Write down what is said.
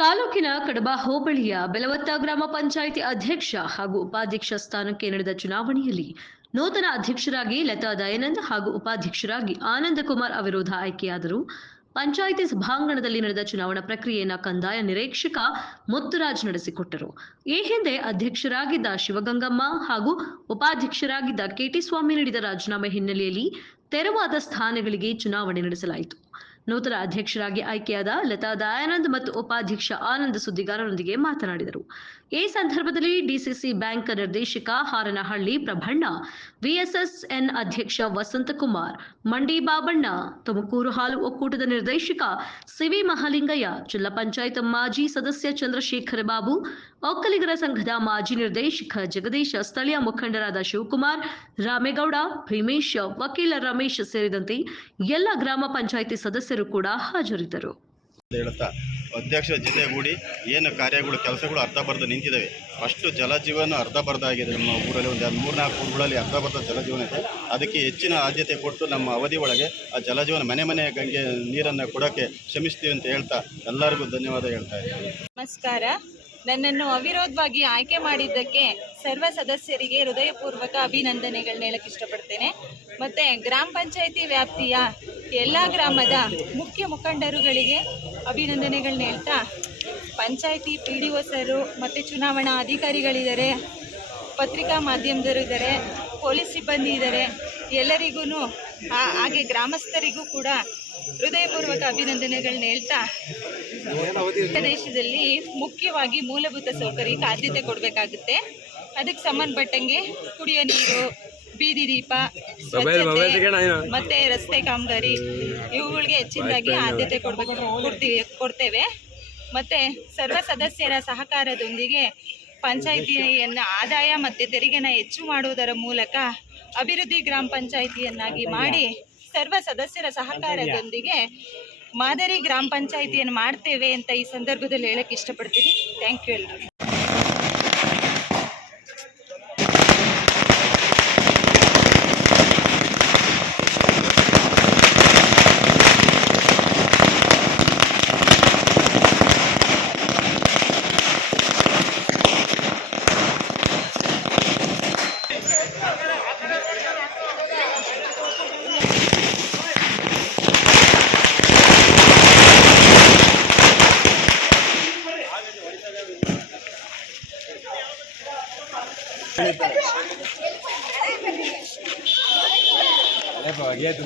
ತಾಲೂಕಿನ ಕಡಬ ಹೋಬಳಿಯ ಬೆಲವತ್ತ ಗ್ರಾಮ ಪಂಚಾಯಿತಿ ಅಧ್ಯಕ್ಷ ಹಾಗೂ ಉಪಾಧ್ಯಕ್ಷ ಸ್ಥಾನಕ್ಕೆ ನಡೆದ ಚುನಾವಣೆಯಲ್ಲಿ ನೂತನ ಅಧ್ಯಕ್ಷರಾಗಿ ಲತಾ ದಯಾನಂದ್ ಹಾಗೂ ಉಪಾಧ್ಯಕ್ಷರಾಗಿ ಆನಂದ ಕುಮಾರ್ ಅವಿರೋಧ ಆಯ್ಕೆಯಾದರು. ಪಂಚಾಯಿತಿ ಸಭಾಂಗಣದಲ್ಲಿ ನಡೆದ ಚುನಾವಣಾ ಪ್ರಕ್ರಿಯೆಯನ್ನು ಕಂದಾಯ ನಿರೀಕ್ಷಕ ಮುತ್ತುರಾಜ್ ನಡೆಸಿಕೊಟ್ಟರು. ಈ ಹಿಂದೆ ಅಧ್ಯಕ್ಷರಾಗಿದ್ದ ಶಿವಗಂಗಮ್ಮ ಹಾಗೂ ಉಪಾಧ್ಯಕ್ಷರಾಗಿದ್ದ ಕೆಟಿ ಸ್ವಾಮಿ ನೀಡಿದ ರಾಜೀನಾಮೆ ಹಿನ್ನೆಲೆಯಲ್ಲಿ ತೆರವಾದ ಸ್ಥಾನಗಳಿಗೆ ಚುನಾವಣೆ ನಡೆಸಲಾಯಿತು. ನೂತನ ಅಧ್ಯಕ್ಷರಾಗಿ ಆಯ್ಕೆಯಾದ ಲತಾ ದಯಾನಂದ್ ಮತ್ತು ಉಪಾಧ್ಯಕ್ಷ ಆನಂದ್ ಸುದ್ದಿಗಾರರೊಂದಿಗೆ ಮಾತನಾಡಿದರು. ಈ ಸಂದರ್ಭದಲ್ಲಿ ಡಿಸಿಸಿ ಬ್ಯಾಂಕ್ ನಿರ್ದೇಶಕ ಹಾರನಹಳ್ಳಿ ಪ್ರಭಣ್ಣ, ವಿಎಸ್ಎಸ್ಎನ್ ಅಧ್ಯಕ್ಷ ವಸಂತಕುಮಾರ್, ಮಂಡಿ ಬಾಬಣ್ಣ, ತುಮಕೂರು ಹಾಲು ಒಕ್ಕೂಟದ ನಿರ್ದೇಶಕ ಸಿವಿ ಮಹಾಲಿಂಗಯ್ಯ, ಜಿಲ್ಲಾ ಪಂಚಾಯತ್ ಮಾಜಿ ಸದಸ್ಯ ಚಂದ್ರಶೇಖರ ಬಾಬು, ಒಕ್ಕಲಿಗರ ಸಂಘದ ಮಾಜಿ ನಿರ್ದೇಶಕ ಜಗದೀಶ, ಸ್ಥಳೀಯ ಮುಖಂಡರಾದ ಶಿವಕುಮಾರ್, ರಾಮೇಗೌಡ, ಭೀಮೇಶ್, ವಕೀಲ ರಮೇಶ್ ಸೇರಿದಂತೆ ಎಲ್ಲ ಗ್ರಾಮ ಪಂಚಾಯಿತಿ ಸದಸ್ಯರು ಕೂಡ ಹಾಜರಿದ್ದರು. ಅಧ್ಯಕ್ಷರ ಜೊತೆಗೂಡಿ ಏನು ಕಾರ್ಯಗಳು ಕೆಲಸಗಳು ಅರ್ಧಬರ್ಧ ನಿಂತಿದ್ದಾವೆ. ಫಸ್ಟು ಜಲಜೀವನ ಅರ್ಧಬರ್ಧ ಆಗಿದೆ. ನಮ್ಮ ಊರಲ್ಲಿ ಒಂದು 3-4 ಊರುಗಳಲ್ಲಿ ಅರ್ಧಬರ್ಧ ಜಲಜೀವನ ಇದೆ. ಅದಕ್ಕೆ ಹೆಚ್ಚಿನ ಆದ್ಯತೆ ಕೊಟ್ಟು ನಮ್ಮ ಅವಧಿ ಒಳಗೆ ಆ ಜಲಜೀವನ ಮನೆ ಗಂಗೆ ನೀರನ್ನು ಕೊಡೋಕ್ಕೆ ಶ್ರಮಿಸ್ತೀವಿ ಅಂತ ಹೇಳ್ತಾ ಎಲ್ಲರಿಗೂ ಧನ್ಯವಾದ ಹೇಳ್ತಾ ಇದ್ದೀನಿ. ನಮಸ್ಕಾರ. ನನ್ನನ್ನು ಅವಿರೋಧವಾಗಿ ಆಯ್ಕೆ ಮಾಡಿದ್ದಕ್ಕೆ ಸರ್ವ ಸದಸ್ಯರಿಗೆ ಹೃದಯಪೂರ್ವಕ ಅಭಿನಂದನೆಗಳನ್ನ ಹೇಳಕ್ಕೆ ಇಷ್ಟಪಡ್ತೇನೆ. ಮತ್ತು ಗ್ರಾಮ ಪಂಚಾಯಿತಿ ವ್ಯಾಪ್ತಿಯ ಎಲ್ಲ ಗ್ರಾಮದ ಮುಖ್ಯ ಮುಖಂಡರುಗಳಿಗೆ ಅಭಿನಂದನೆಗಳನ್ನ ಹೇಳ್ತಾ, ಪಂಚಾಯಿತಿ PDO ಸರು ಮತ್ತು ಚುನಾವಣಾ ಅಧಿಕಾರಿಗಳಿದ್ದಾರೆ, ಪತ್ರಿಕಾ ಮಾಧ್ಯಮದವರು ಇದ್ದಾರೆ, ಪೊಲೀಸ್ ಸಿಬ್ಬಂದಿ ಇದ್ದಾರೆ, ಎಲ್ಲರಿಗೂ ಹಾಗೆ ಗ್ರಾಮಸ್ಥರಿಗೂ ಕೂಡ ಹೃದಯಪೂರ್ವಕ ಅಭಿನಂದನೆಗಳನ್ನ ಹೇಳ್ತಾ, ದೇಶದಲ್ಲಿ ಮುಖ್ಯವಾಗಿ ಮೂಲಭೂತ ಸೌಕರ್ಯಕ್ಕೆ ಆದ್ಯತೆ ಕೊಡಬೇಕಾಗುತ್ತೆ. ಅದಕ್ಕೆ ಸಂಬಂಧಪಟ್ಟಂಗೆ ಕುಡಿಯೋ ನೀರು, ಬೀದಿ ದೀಪ, ಮತ್ತೆ ರಸ್ತೆ ಕಾಮಗಾರಿ ಇವುಗಳಿಗೆ ಹೆಚ್ಚಿನದಾಗಿ ಆದ್ಯತೆ ಕೊಡ್ತೇವೆ. ಮತ್ತೆ ಸರ್ವ ಸದಸ್ಯರ ಸಹಕಾರದೊಂದಿಗೆ ಪಂಚಾಯಿತಿಯನ್ನು ಆದಾಯ ಮತ್ತು ತೆರಿಗೆನ ಹೆಚ್ಚು ಮಾಡುವುದರ ಮೂಲಕ ಅಭಿವೃದ್ಧಿ ಗ್ರಾಮ ಪಂಚಾಯಿತಿಯನ್ನಾಗಿ ಮಾಡಿ ಸರ್ವ ಸದಸ್ಯರ ಸಹಕಾರದೊಂದಿಗೆ ಮಾದರಿ ಗ್ರಾಮ ಪಂಚಾಯಿತಿಯನ್ನು ಮಾಡ್ತೇವೆ ಅಂತ ಈ ಸಂದರ್ಭದಲ್ಲಿ ಹೇಳಕ್ಕೆ ಇಷ್ಟಪಡ್ತೀನಿ. ಥ್ಯಾಂಕ್ ಯು ಎಲ್ಲರಿಗೂ. Lepo, gitu.